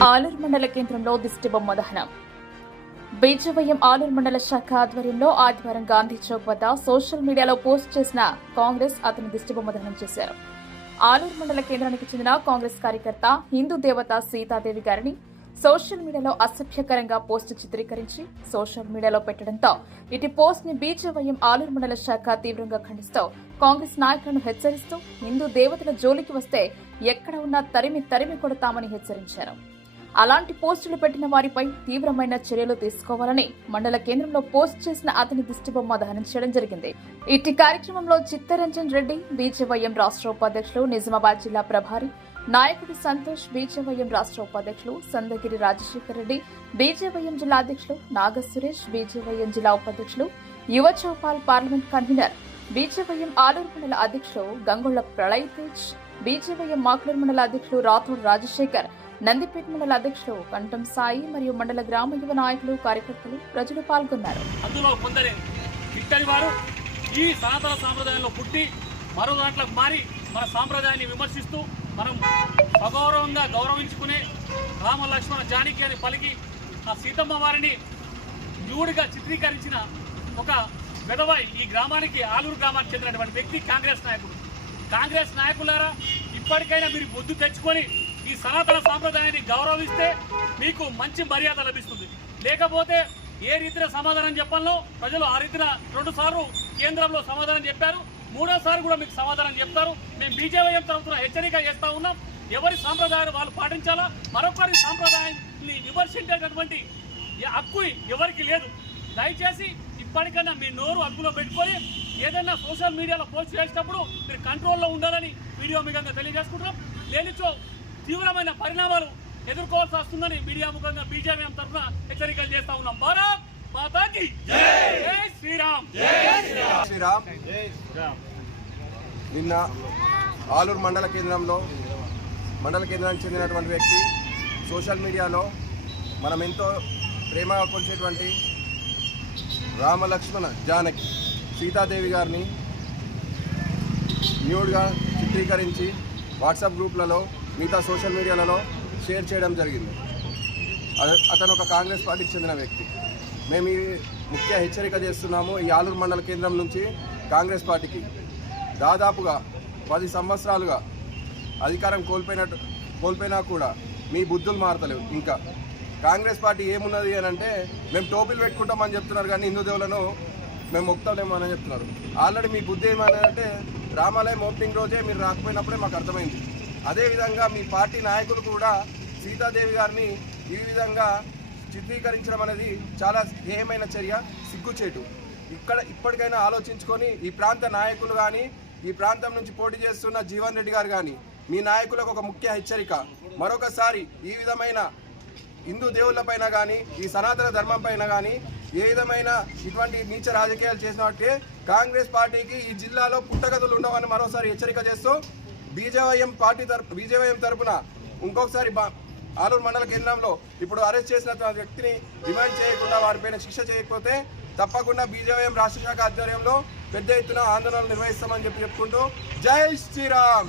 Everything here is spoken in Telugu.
ఆలూరు మండల కేంద్రంలో దిష్టిబొమ్మ దహనం. బీజేవైఎం ఆలూరు మండల శాఖ ఆధ్వర్యంలో ఆదివారం గాంధీ చౌక్ వద్ద సోషల్ మీడియాలో పోస్ట్ చేసిన కాంగ్రెస్ అతని దిష్టిబొమ్మ దహనం చేశారు. ఆలూరు మండల కేంద్రానికి చెందిన కాంగ్రెస్ కార్యకర్త హిందూ దేవత సీతాదేవి గారిని సోషల్ మీడియాలో అసభ్యకరంగా పోస్టు చిత్రీకరించి సోషల్ మీడియాలో పెట్టడంతో ఇటు పోస్ట్ ని బీజేవైఎం ఆలూరు మండల శాఖ తీవ్రంగా ఖండిస్తూ కాంగ్రెస్ నాయకులను హెచ్చరిస్తూ హిందూ దేవతల జోలికి వస్తే ఎక్కడ ఉన్నా తరిమి కొడతామని హెచ్చరించారు. అలాంటి పోస్టులు పెట్టిన వారిపై తీవ్రమైన చర్యలు తీసుకోవాలని మండల కేంద్రంలో పోస్ట్ చేసిన అతని దిష్టిబొమ్మ దహనం చేయడం జరిగింది. ఇట్టి కార్యక్రమంలో చిత్తరంజన్ రెడ్డి బీజేవైఎం రాష్ట్ర ఉపాధ్యక్షులు, నిజామాబాద్ జిల్లా ప్రభారి నాయకుడు సంతోష్, బీజేవైఎం రాష్ట్ర ఉపాధ్యక్షులు సందగిరి రాజశేఖర్ రెడ్డి, బీజేవైఎం జిల్లా అధ్యక్షులు నాగ సురేష్, బీజేవైఎం జిల్లా ఉపాధ్యక్షులు యువ చౌపాల్, పార్లమెంట్ కన్వీనర్ బీజేవైఎం ఆలూరు మండల అధ్యక్షులు గంగుళ్ల ప్రళయ్ తేజ్, బీజేవైఎం మాక్లూరు మండల అధ్యక్షులు రాథోడ్ రాజశేఖర్, నందిపేట మండల అధ్యక్షులు కంఠం సాయి మరియు మండల గ్రామ యువ నాయకులు, కార్యకర్తలు, ప్రజలు పాల్గొన్నారు. అందులో కొందరే ఇక్కడి వారు ఈ సనాతన సాంప్రదాయంలో పుట్టి మరో దాంట్లోకి మారి మన సాంప్రదాయాన్ని విమర్శిస్తూ మనం సగౌరవంగా గౌరవించుకునే రామ లక్ష్మణ జానకి అని పలికి ఆ సీతమ్మ వారిని న్యూడిగా చిత్రీకరించిన ఒక విధవ ఈ గ్రామానికి, ఆలూరు గ్రామానికి చెందినటువంటి వ్యక్తి కాంగ్రెస్ నాయకులారా, ఇప్పటికైనా మీరు బుద్ధి తెచ్చుకొని ఈ సనాతన సాంప్రదాయాన్ని గౌరవిస్తే మీకు మంచి మర్యాద లభిస్తుంది. లేకపోతే ఏ రీతిన సమాధానం చెప్పాలో ప్రజలు ఆ రీతిన 2 సార్లు కేంద్రంలో సమాధానం చెప్పారు, 3వ సారి కూడా మీకు సమాధానం చెప్తారు. మేము బీజేవైఎం తరఫున హెచ్చరిక చేస్తూ ఉన్నాం. ఎవరి సాంప్రదాయాలు వాళ్ళు పాటించాలా, మరొకరి సాంప్రదాయాన్ని విమర్శించేటటువంటి హక్కు ఎవరికి లేదు. దయచేసి ఇప్పటికైనా మీ నోరు అదుపులో పెట్టుకొని ఏదైనా సోషల్ మీడియాలో పోస్ట్ చేసేటప్పుడు మీరు కంట్రోల్లో ఉండాలని వీడియో ముఖంగా తెలియజేసుకుంటున్నాం. లేనిచో తీవ్రమైన పరిణామాలు ఎదుర్కోవాల్సి వస్తుందని మీడియా ముఖంగా బీజేవైఎం తరఫున హెచ్చరికలు చేస్తా ఉన్నాం. భారత్ మాతాకి జై, జై శ్రీరామ్. నిన్న ఆలూరు మండల కేంద్రానికి చెందినటువంటి వ్యక్తి సోషల్ మీడియాలో మనం ఎంతో ప్రేమగా కొలిచేటువంటి రామలక్ష్మణ జానకి సీతాదేవి గారిని న్యూడ్గా చిత్రీకరించి వాట్సాప్ గ్రూప్లలో, మిగతా సోషల్ మీడియాలలో షేర్ చేయడం జరిగింది. అతను ఒక కాంగ్రెస్ పార్టీకి చెందిన వ్యక్తి. మేము ఈ ముఖ్య హెచ్చరిక చేస్తున్నాము. ఈ ఆలూరు మండల కేంద్రం నుంచి కాంగ్రెస్ పార్టీకి దాదాపుగా 10 సంవత్సరాలుగా అధికారం కోల్పోయినా కూడా మీ బుద్ధులు మారతలేవు. ఇంకా కాంగ్రెస్ పార్టీ ఏమున్నది అని అంటే, మేము టోపీలు పెట్టుకుంటామని చెప్తున్నారు కానీ హిందూ దేవులను మేము మొక్కుతామేమో అని చెప్తున్నారు. ఆల్రెడీ మీ బుద్ధి ఏమనంటే, రామాలయం ఓపెనింగ్ రోజే మీరు రాకపోయినప్పుడే మాకు అర్థమైంది. అదేవిధంగా మీ పార్టీ నాయకులు కూడా సీతాదేవి గారిని ఈ విధంగా చిత్రీకరించడం అనేది చాలా హేయమైన చర్య, సిగ్గుచేటు. ఇప్పటికైనా ఆలోచించుకొని ఈ ప్రాంత నాయకులు కానీ, ఈ ప్రాంతం నుంచి పోటీ చేస్తున్న జీవన్ రెడ్డి గారు కానీ, మీ నాయకులకు ఒక ముఖ్య హెచ్చరిక. మరొకసారి ఈ విధమైన హిందూ దేవుళ్ళపైన కానీ, ఈ సనాతన ధర్మం పైన కానీ ఏ విధమైన ఇటువంటి నీచ రాజకీయాలు చేసినట్టే కాంగ్రెస్ పార్టీకి ఈ జిల్లాలో పుట్టగతులు ఉండవని మరోసారి హెచ్చరిక చేస్తూ బీజేవైఎం తరఫున ఇంకొకసారి ఆలూరు మండల కేంద్రంలో ఇప్పుడు అరెస్ట్ చేసిన వ్యక్తిని రిమాండ్ చేయకుండా వారిపైన శిక్ష చేయకపోతే తప్పకుండా బీజేవైఎం రాష్ట్ర శాఖ ఆధ్వర్యంలో పెద్ద ఎత్తున ఆందోళనలు నిర్వహిస్తామని చెప్పుకుంటూ జై శ్రీరామ్.